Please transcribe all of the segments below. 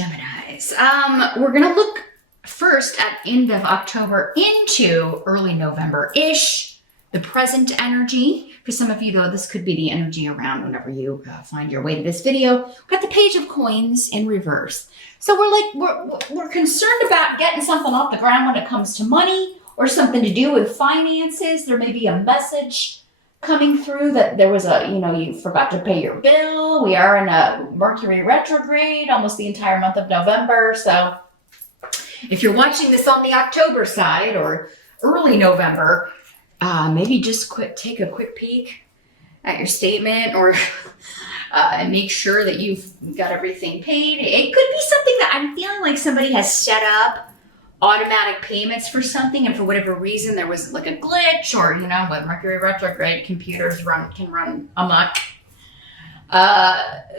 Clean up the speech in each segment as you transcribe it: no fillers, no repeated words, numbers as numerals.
Geminis. We're going to look first at end of October into early November-ish, the present energy. For some of you, though, this could be the energy around whenever you find your way to this video. We've got the Page of Coins in reverse. So we're concerned about getting something off the ground when it comes to money or something to do with finances. There may be a message coming through that there was you forgot to pay your bill. We are in a Mercury retrograde almost the entire month of November. So if you're watching this on the October side or early November, maybe just take a quick peek at your statement or and make sure that you've got everything paid. It could be something that I'm feeling like somebody has set up automatic payments for something, and for whatever reason there was like a glitch, or with Mercury retrograde, computers can run amok.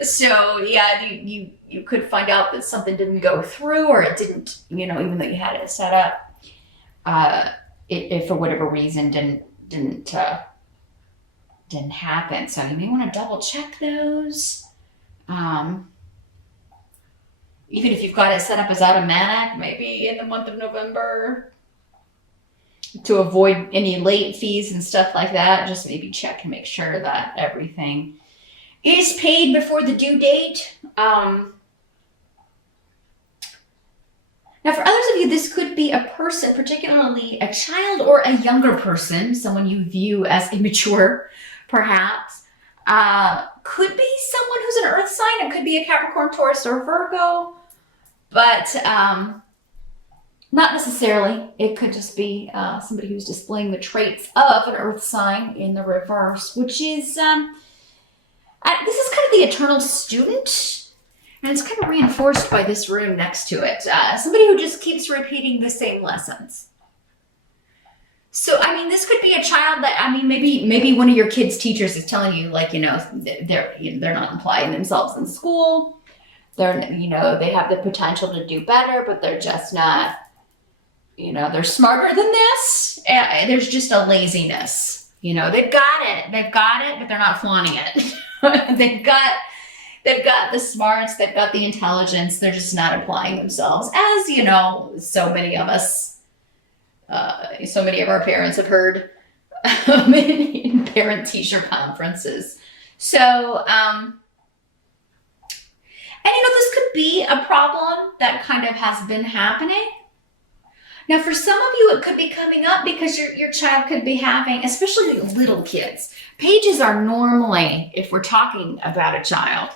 So yeah, you could find out that something didn't go through, or it didn't, even though you had it set up, it for whatever reason didn't happen. So you may want to double check those. Even if you've got it set up as automatic, maybe in the month of November, to avoid any late fees and stuff like that, just maybe check and make sure that everything is paid before the due date. Now, for others of you, this could be a person, particularly a child or a younger person, someone you view as immature, perhaps. Could be someone who's an earth sign. It could be a Capricorn, Taurus, or Virgo. But not necessarily. It could just be somebody who's displaying the traits of an earth sign in the reverse, which is, this is kind of the eternal student. And it's kind of reinforced by this rune next to it. Somebody who just keeps repeating the same lessons. So, this could be a child that, maybe one of your kids' teachers is telling you, they're not applying themselves in school. They have the potential to do better, but they're just not, they're smarter than this. And there's just a laziness. They've got it, but they're not flaunting it. They've got the smarts, they've got the intelligence, they're just not applying themselves. As, so many of us, so many of our parents have heard in parent-teacher conferences. So, and this could be a problem that kind of has been happening. Now, for some of you, it could be coming up because your child could be having, especially little kids. Pages are normally, if we're talking about a child,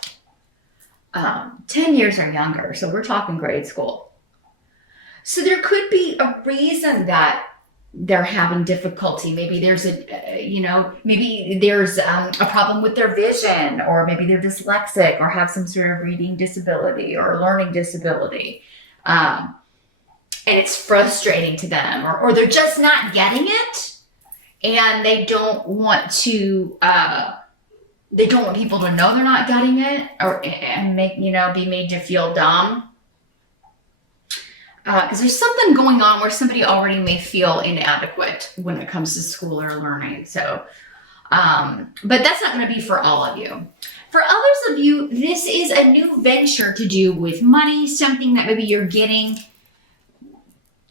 10 years or younger. So we're talking grade school. So there could be a reason that they're having difficulty. Maybe there's a problem with their vision, or maybe they're dyslexic or have some sort of reading disability or learning disability. And it's frustrating to them, or they're just not getting it, and they don't want people to know they're not getting it, and be made to feel dumb. Because there's something going on where somebody already may feel inadequate when it comes to school or learning. So, but that's not going to be for all of you. For others of you, this is a new venture to do with money, something that maybe you're getting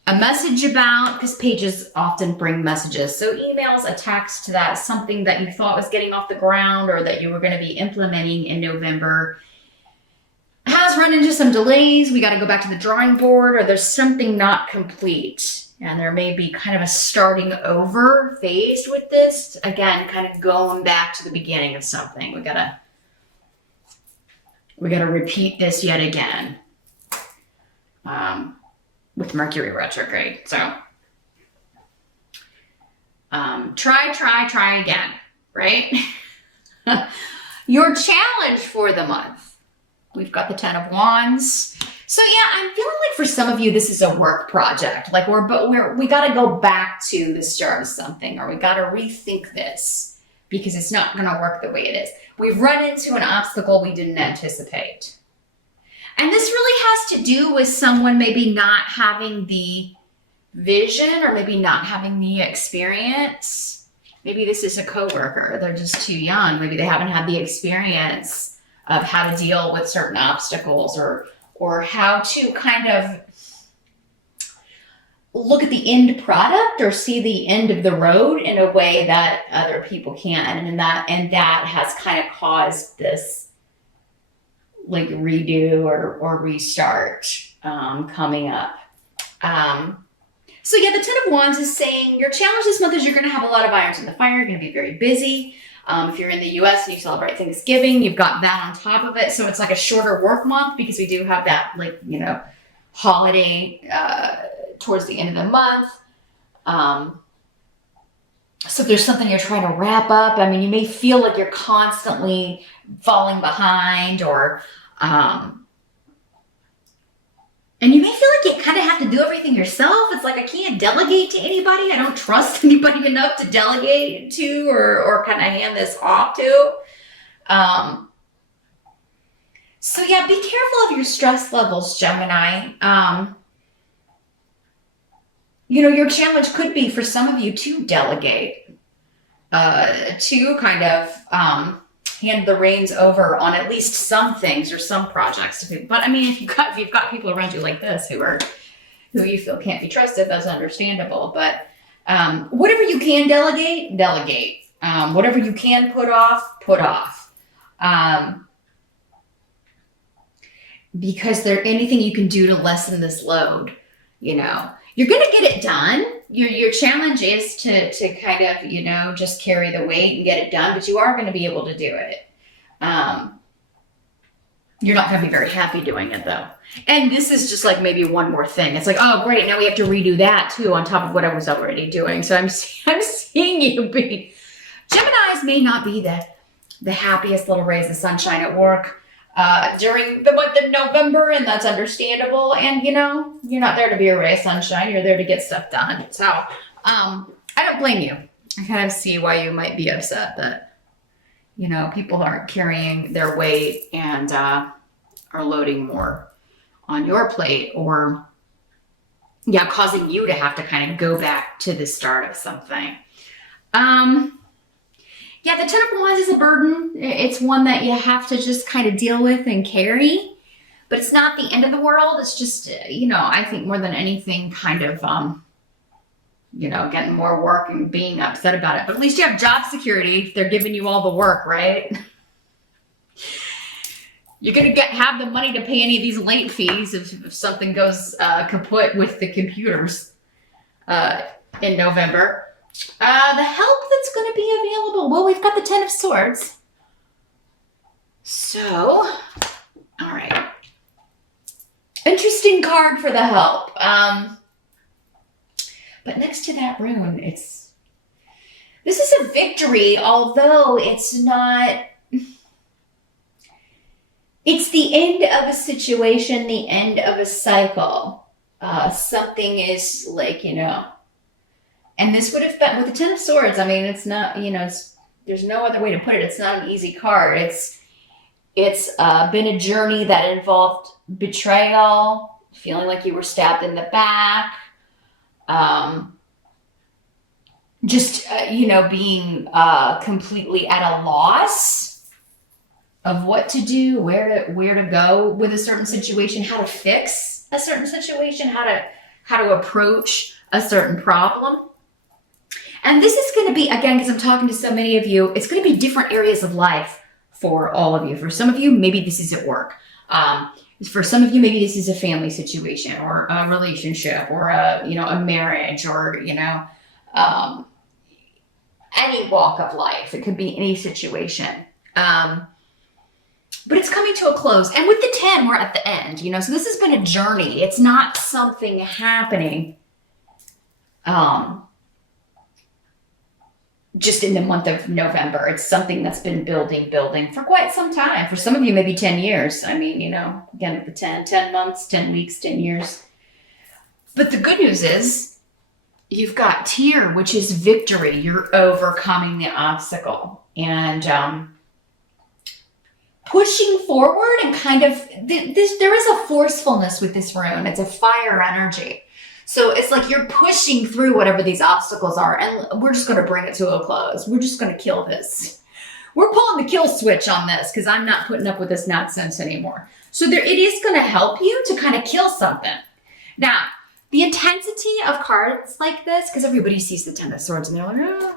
a message about, because pages often bring messages. So emails, a text, that something that you thought was getting off the ground or that you were going to be implementing in November has run into some delays. We got to go back to the drawing board, or there's something not complete. And there may be kind of a starting over phase with this. Again, kind of going back to the beginning of something. We gotta repeat this yet again. With Mercury retrograde. So try again, right? Your challenge for the month. We've got the 10 of Wands. So yeah, I'm feeling like for some of you, this is a work project. Like we got to go back to the start of something, or we got to rethink this because it's not going to work the way it is. We've run into an obstacle we didn't anticipate. And this really has to do with someone maybe not having the vision, or maybe not having the experience. Maybe this is a coworker. They're just too young. Maybe they haven't had the experience of how to deal with certain obstacles or or how to kind of look at the end product or see the end of the road in a way that other people can't. And that has kind of caused this like redo or restart coming up. So yeah, the Ten of Wands is saying your challenge this month is you're going to have a lot of irons in the fire. You're going to be very busy. If you're in the US and you celebrate Thanksgiving, you've got that on top of it. So it's like a shorter work month because we do have that, like, you know, holiday towards the end of the month. So if there's something you're trying to wrap up, I mean, you may feel like you're constantly falling behind, or and you may feel like you kind of have to do everything yourself. It's like, I can't delegate to anybody. I don't trust anybody enough to delegate to or kind of hand this off to. So yeah, be careful of your stress levels, Gemini. You know, your challenge could be for some of you to delegate, to kind of hand the reins over on at least some things or some projects to people. But I mean, if you've got people around you like this who you feel can't be trusted, that's understandable. But whatever you can delegate, delegate. Whatever you can put off, put off. Because anything you can do to lessen this load, you know. You're going to get it done. Your challenge is to kind of, you know, just carry the weight and get it done, but you are going to be able to do it. You're not going to be very happy doing it, though. And this is just like maybe one more thing. It's like, oh, great, now we have to redo that, too, on top of what I was already doing. So I'm seeing you be... Geminis may not be the happiest little rays of sunshine at work during the month of November, and that's understandable. And, you know, you're not there to be a ray of sunshine. You're there to get stuff done. So I don't blame you. I kind of see why you might be upset that, you know, people aren't carrying their weight and are loading more on your plate, or, yeah, causing you to have to kind of go back to the start of something. Yeah, the Ten of Wands is a burden. It's one that you have to just kind of deal with and carry, but it's not the end of the world. It's just, you know, I think more than anything kind of, you know, getting more work and being upset about it. But at least you have job security. They're giving you all the work, right? You're going to have the money to pay any of these late fees if something goes kaput with the computers in November. The help that's going to be available. Well, we've got the Ten of Swords. So, all right. Interesting card for the help. But next to that rune, this is a victory, although it's not... It's the end of a situation, the end of a cycle. Something is like, you know... And this would have been, with the Ten of Swords, I mean, it's not, you know, there's no other way to put it. It's not an easy card. It's been a journey that involved betrayal, feeling like you were stabbed in the back, you know, being completely at a loss of what to do, where to go with a certain situation, how to fix a certain situation, how to approach a certain problem. And this is going to be, again, because I'm talking to so many of you, it's going to be different areas of life for all of you. For some of you, maybe this is at work. For some of you, maybe this is a family situation or a relationship or a marriage or, you know, any walk of life. It could be any situation. But it's coming to a close. And with the 10, we're at the end, you know, so this has been a journey. It's not something happening just in the month of November. It's something that's been building for quite some time. For some of you, maybe 10 years. I mean, you know, again, with the 10 months, 10 weeks, 10 years. But the good news is you've got Tear, which is victory. You're overcoming the obstacle and pushing forward, and kind of, there is a forcefulness with this rune. It's a fire energy. So it's like you're pushing through whatever these obstacles are, and we're just going to bring it to a close. We're just going to kill this. We're pulling the kill switch on this because I'm not putting up with this nonsense anymore. So it is going to help you to kind of kill something. Now, the intensity of cards like this, because everybody sees the Ten of Swords and they're like, oh,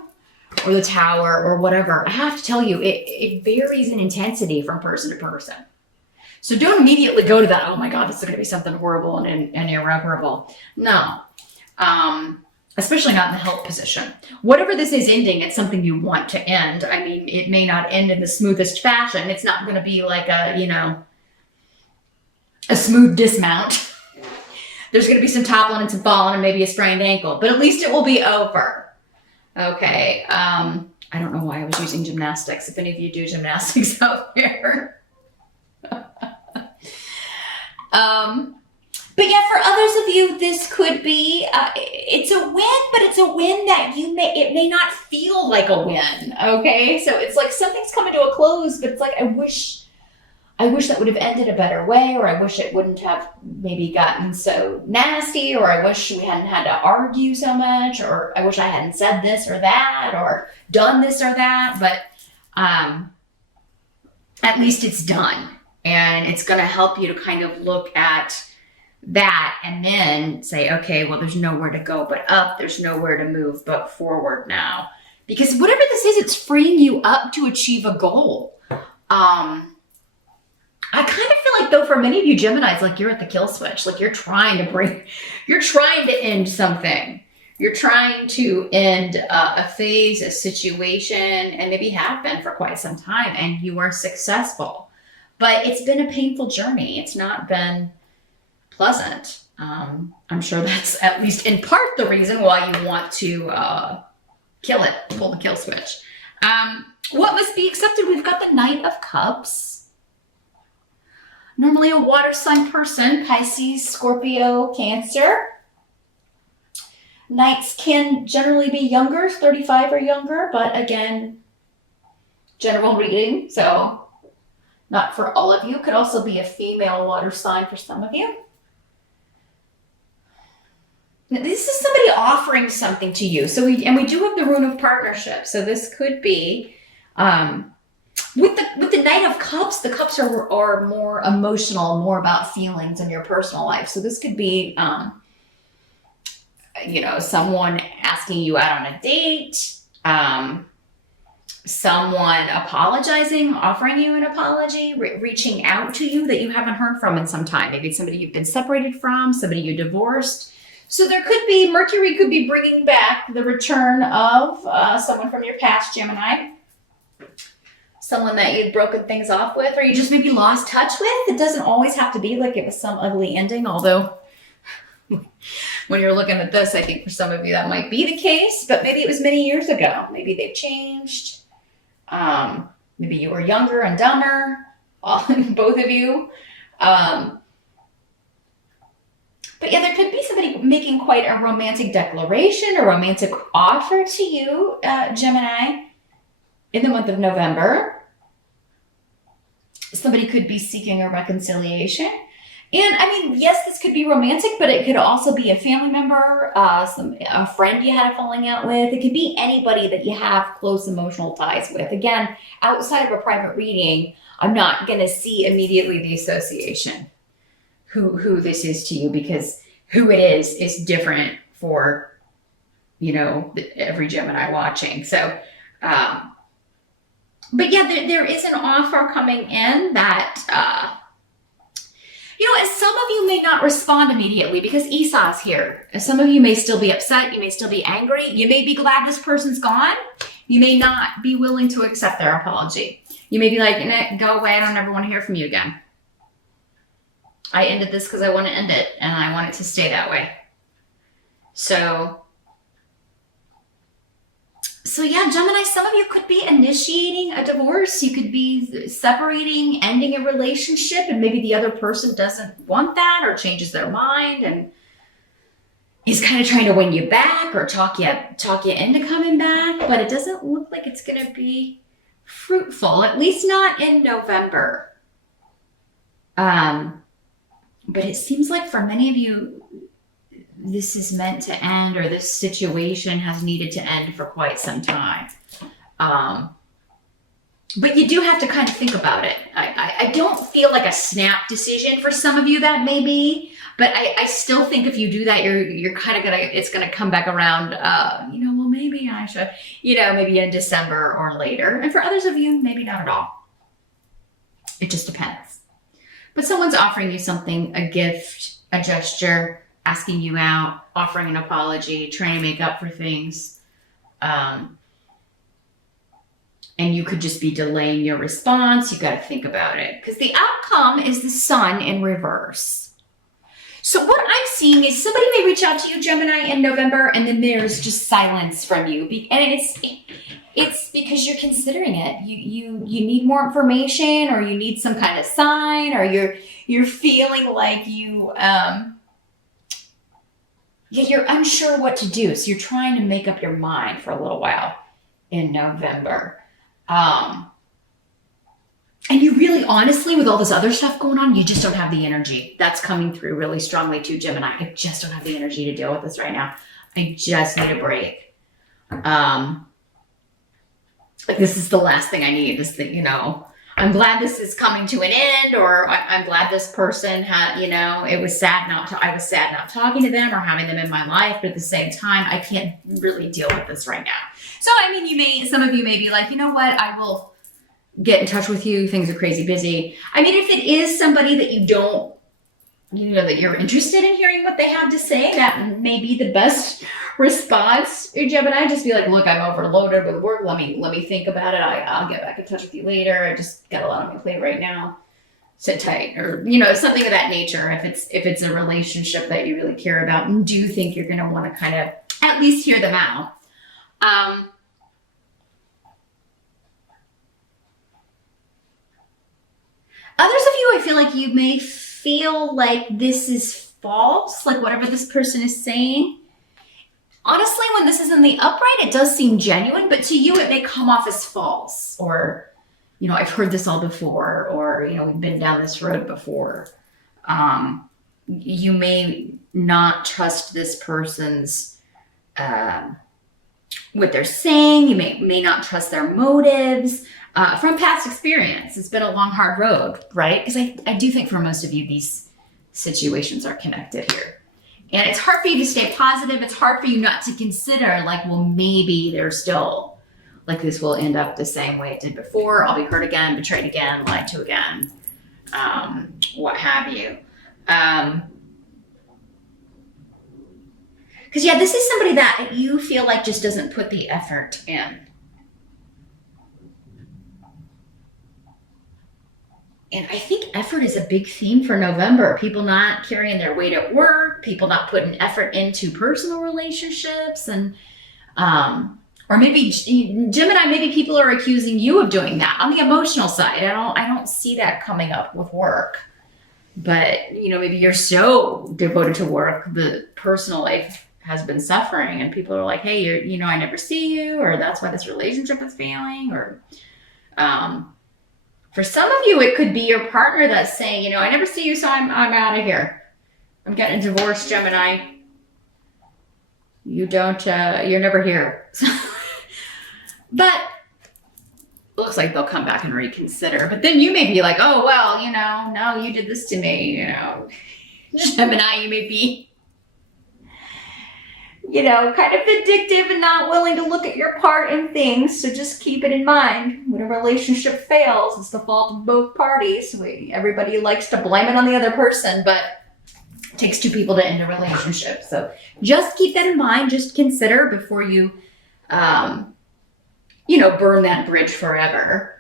or the Tower or whatever. I have to tell you, it varies in intensity from person to person. So don't immediately go to that, oh my God, this is going to be something horrible and irreparable. No. Especially not in the help position. Whatever this is ending, it's something you want to end. I mean, it may not end in the smoothest fashion. It's not going to be like a smooth dismount. There's going to be some toppling and some falling and maybe a sprained ankle, but at least it will be over. Okay. I don't know why I was using gymnastics. If any of you do gymnastics out there. But yeah, for others of you, this could be, it's a win, but it's a win that it may not feel like a win. Okay. So it's like something's coming to a close, but it's like, I wish that would have ended a better way, or I wish it wouldn't have maybe gotten so nasty, or I wish we hadn't had to argue so much, or I wish I hadn't said this or that, or done this or that, but at least it's done. And it's going to help you to kind of look at that and then say, okay, well, there's nowhere to go but up. There's nowhere to move but forward now. Because whatever this is, it's freeing you up to achieve a goal. I kind of feel like, though, for many of you Geminis, like you're at the kill switch. Like you're trying to end something. You're trying to end a phase, a situation, and maybe have been for quite some time, and you are successful. But it's been a painful journey. It's not been pleasant. I'm sure that's at least in part the reason why you want to kill it, pull the kill switch. What must be accepted? We've got the Knight of Cups. Normally a water sign person, Pisces, Scorpio, Cancer. Knights can generally be younger, 35 or younger, but again, general reading, so not for all of you. Could also be a female water sign for some of you. Now, this is somebody offering something to you. So we do have the rune of partnership. So this could be with the Knight of Cups. The cups are more emotional, more about feelings in your personal life. So this could be someone asking you out on a date, someone apologizing, offering you an apology, reaching out to you that you haven't heard from in some time. Maybe it's somebody you've been separated from, somebody you divorced. So there could be, Mercury could be bringing back the return of someone from your past, Gemini. Someone that you'd broken things off with, or you just maybe lost touch with. It doesn't always have to be like it was some ugly ending, although when you're looking at this, I think for some of you that might be the case, but maybe it was many years ago. Maybe they've changed. Maybe you were younger and dumber, both of you. But yeah, there could be somebody making quite a romantic declaration, a romantic offer to you, Gemini, in the month of November. Somebody could be seeking a reconciliation. And I mean, yes, this could be romantic, but it could also be a family member, a friend you had a falling out with. It could be anybody that you have close emotional ties with. Again, outside of a private reading, I'm not going to see immediately the association, who this is to you, because who it is different for, every Gemini watching. So, but yeah, there is an offer coming in that, as some of you may not respond immediately because Esau's here. Some of you may still be upset. You may still be angry. You may be glad this person's gone. You may not be willing to accept their apology. You may be like, go away. I don't ever want to hear from you again. I ended this because I want to end it, and I want it to stay that way. So yeah, Gemini, some of you could be initiating a divorce. You could be separating, ending a relationship, and maybe the other person doesn't want that or changes their mind and is kind of trying to win you back or talk you into coming back, but it doesn't look like it's going to be fruitful, at least not in November. But it seems like for many of you, this is meant to end, or this situation has needed to end for quite some time. But you do have to kind of think about it. I don't feel like a snap decision for some of you that may be, but I still think if you do that, you're kind of it's gonna come back around, well, maybe I should, maybe in December or later. And for others of you, maybe not at all. It just depends. But someone's offering you something, a gift, a gesture, asking you out, offering an apology, trying to make up for things. And you could just be delaying your response. You got to think about it, because the outcome is the Sun in reverse. So what I'm seeing is somebody may reach out to you, Gemini, in November, and then there's just silence from you. And it's because you're considering it. You need more information, or you need some kind of sign, or you're feeling like you're unsure what to do. So you're trying to make up your mind for a little while in November. And you really, honestly, with all this other stuff going on, you just don't have the energy. That's coming through really strongly too, Gemini. I just don't have the energy to deal with this right now. I just need a break. This is the last thing I need. Is that, I'm glad this is coming to an end, or I'm glad this person had, I was sad not talking to them or having them in my life, but at the same time, I can't really deal with this right now. So, some of you may be like, you know what, I will get in touch with you. Things are crazy busy. If it is somebody that you don't, that you're interested in hearing what they have to say, that may be the best response, Gemini. Just be like, look, I'm overloaded with work. Let me think about it. I'll get back in touch with you later. I just got a lot on my plate right now. Sit tight, or something of that nature. If it's a relationship that you really care about and do think you're going to want to kind of at least hear them out. Others of you, I feel like you may feel like this is false, like whatever this person is saying. Honestly, when this is in the upright, it does seem genuine, but to you, it may come off as false, or, I've heard this all before, or, we've been down this road before. You may not trust this person's, what they're saying. You may not trust their motives. From past experience, it's been a long, hard road, right? Because I do think for most of you, these situations are connected here. And it's hard for you to stay positive. It's hard for you not to consider, like, well, maybe there's still, like, this will end up the same way it did before. I'll be hurt again, betrayed again, lied to again, what have you. Because, this is somebody that you feel like just doesn't put the effort in. And I think effort is a big theme for November. People not carrying their weight at work, people not putting effort into personal relationships, and or maybe Gemini, maybe people are accusing you of doing that on the emotional side. I don't see that coming up with work. But maybe you're so devoted to work, the personal life has been suffering, and people are like, hey, I never see you, or that's why this relationship is failing, or for some of you, it could be your partner that's saying, I never see you, so I'm out of here. I'm getting divorced, Gemini. You're never here. But it looks like they'll come back and reconsider. But then you may be like, oh, well, no, you did this to me, Gemini, you may be, kind of vindictive and not willing to look at your part in things. So just keep it in mind. When a relationship fails, it's the fault of both parties. Everybody likes to blame it on the other person, but it takes two people to end a relationship. So just keep that in mind. Just consider before you, burn that bridge forever.